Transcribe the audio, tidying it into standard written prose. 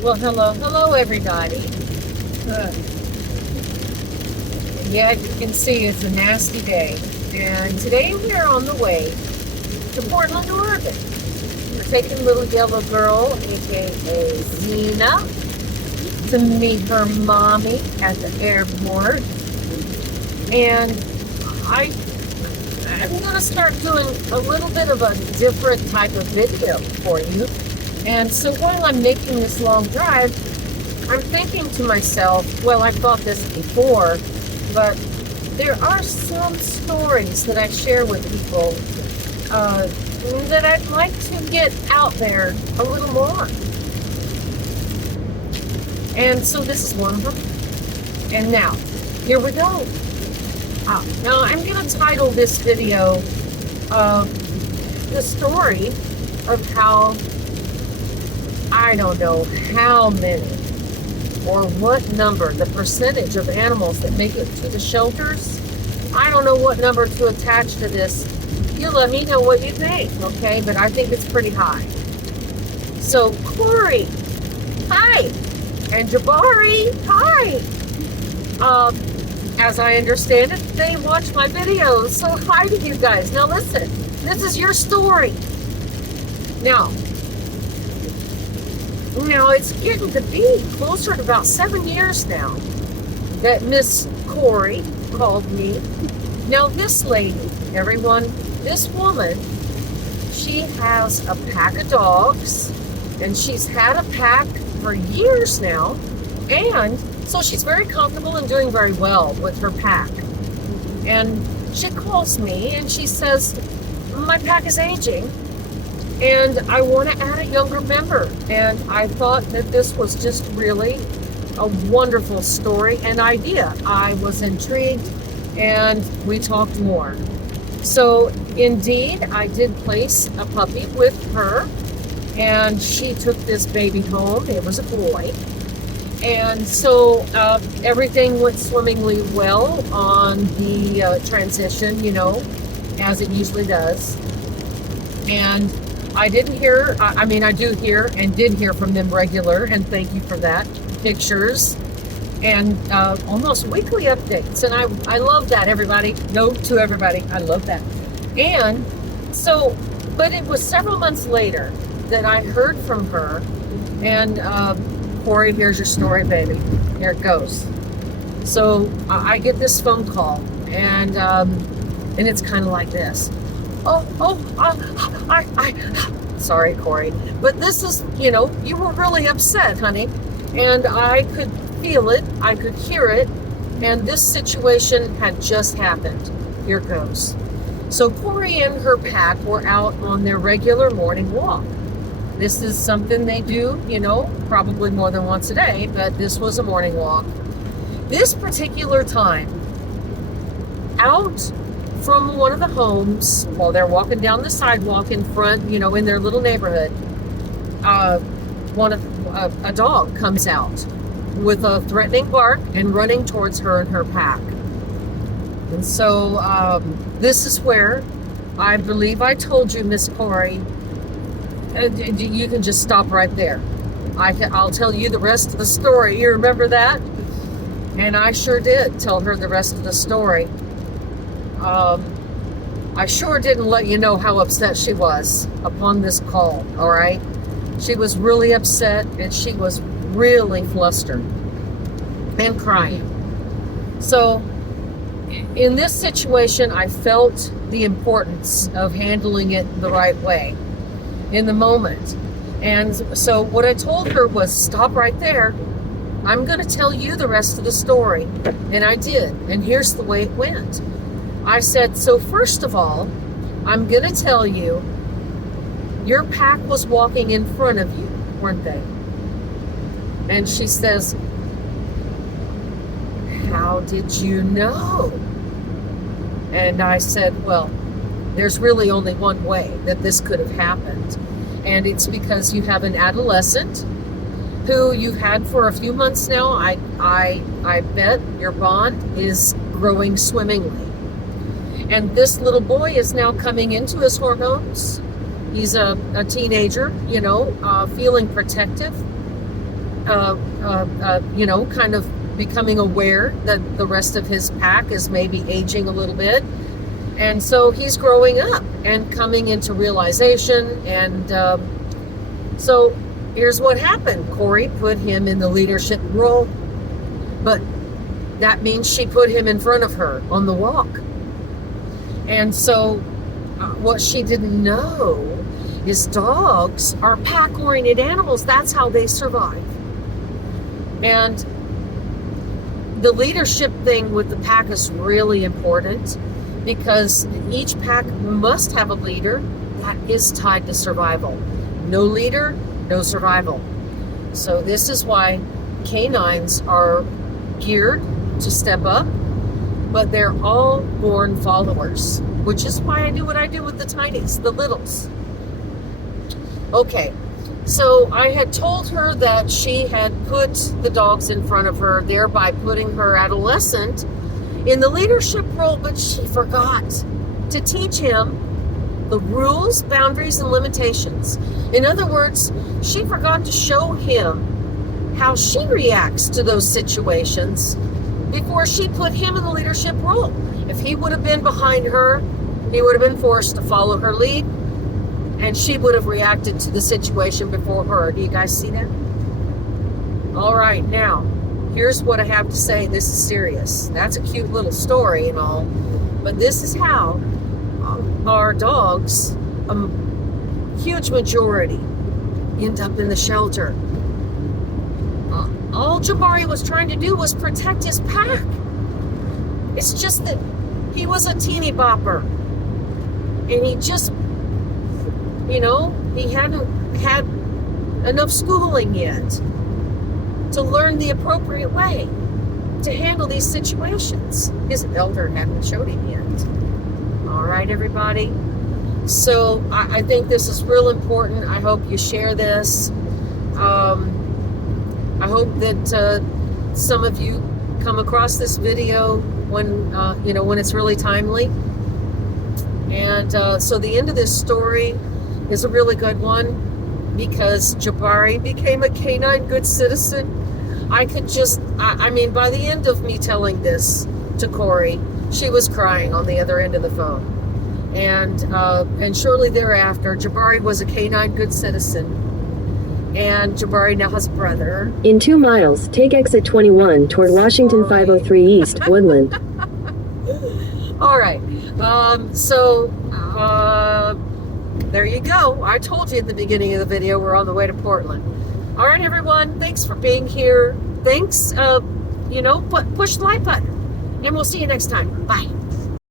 Well, hello, everybody. Uh, yeah, you can see it's a nasty day. And today we are on the way to Portland, Oregon. We're taking little yellow girl, aka Zena, to meet her mommy at the airport. And I, I'm going to start doing a little bit of a different type of video for you. And so while I'm making this long drive, I'm thinking to myself, well, I've thought this before, but there are some stories that I share with people that I'd like to get out there a little more. And so this is one of them. And now, here we go. Now, I'm going to title this video the story of how, I don't know how many or what number, the percentage of animals that make it to the shelters. I don't know what number to attach to this. You let me know what you think, okay? But I think it's pretty high. So Corey, hi, and Jabari, hi. As I understand it, they watch my videos, so hi to you guys. Now listen, this is your story. Now, it's getting to be closer to about 7 years now that Miss Corey called me. Now, this lady, everyone, this woman, she has a pack of dogs, and she's had a pack for years now, and so she's very comfortable and doing very well with her pack. And she calls me, and she says, my pack is aging, and I want to add a younger member. And I thought that this was just really a wonderful story and idea. I was intrigued, and we talked more. So indeed, I did place a puppy with her, and she took this baby home. It was a boy. And so everything went swimmingly well on the transition, as it usually does. And I didn't hear, I do hear and did hear from them regular, and thank you for that, pictures and almost weekly updates. And I love that, everybody. Note to everybody, I love that. And so, but it was several months later that I heard from her, and Corey, here's your story, baby. Here it goes. So I get this phone call, and it's kind of like this. Sorry, Corey, but this is, you were really upset, honey, and I could feel it, I could hear it, and this situation had just happened. Here goes. So Corey and her pack were out on their regular morning walk. This is something they do, probably more than once a day, but this was a morning walk. This particular time, out from one of the homes, while they're walking down the sidewalk in front, in their little neighborhood, a dog comes out with a threatening bark and running towards her and her pack. And so this is where I believe I told you, Miss Corey, you can just stop right there. I'll tell you the rest of the story. You remember that? And I sure did tell her the rest of the story. I sure didn't let you know how upset she was upon this call, all right? She was really upset, and she was really flustered and crying. So in this situation, I felt the importance of handling it the right way in the moment. And so what I told her was, stop right there. I'm going to tell you the rest of the story. And I did. And here's the way it went. I said, so first of all, I'm going to tell you, your pack was walking in front of you, weren't they? And she says, how did you know? And I said, well, there's really only one way that this could have happened. And it's because you have an adolescent who you've had for a few months now. I bet your bond is growing swimmingly. And this little boy is now coming into his hormones. He's a teenager, feeling protective. kind of becoming aware that the rest of his pack is maybe aging a little bit. And so he's growing up and coming into realization. And so here's what happened. Corey put him in the leadership role, but that means she put him in front of her on the walk. And so what she didn't know is dogs are pack-oriented animals. That's how they survive. And the leadership thing with the pack is really important, because each pack must have a leader. That is tied to survival. No leader, no survival. So this is why canines are geared to step up, but they're all born followers, which is why I do what I do with the tinies, the littles. Okay, so I had told her that she had put the dogs in front of her, thereby putting her adolescent in the leadership role, but she forgot to teach him the rules, boundaries, and limitations. In other words, she forgot to show him how she reacts to those situations before she put him in the leadership role. If he would have been behind her, he would have been forced to follow her lead, and she would have reacted to the situation before her. Do you guys see that? All right, now, here's what I have to say. This is serious. That's a cute little story and all, but this is how our dogs, a huge majority, end up in the shelter. All Jabari was trying to do was protect his pack. It's just that he was a teeny bopper, and he just, he hadn't had enough schooling yet to learn the appropriate way to handle these situations. His elder hadn't showed him yet. All right, everybody. So I think this is real important. I hope you share this. I hope that some of you come across this video when it's really timely. And so the end of this story is a really good one, because Jabari became a canine good citizen. I could just, by the end of me telling this to Corey, she was crying on the other end of the phone. And shortly thereafter, Jabari was a canine good citizen. And Jabari now has a brother. In 2 miles, take exit 21 toward Washington 503 East, Woodland. All right. There you go. I told you at the beginning of the video we're on the way to Portland. All right, everyone. Thanks for being here. Thanks. Push the like button. And we'll see you next time. Bye.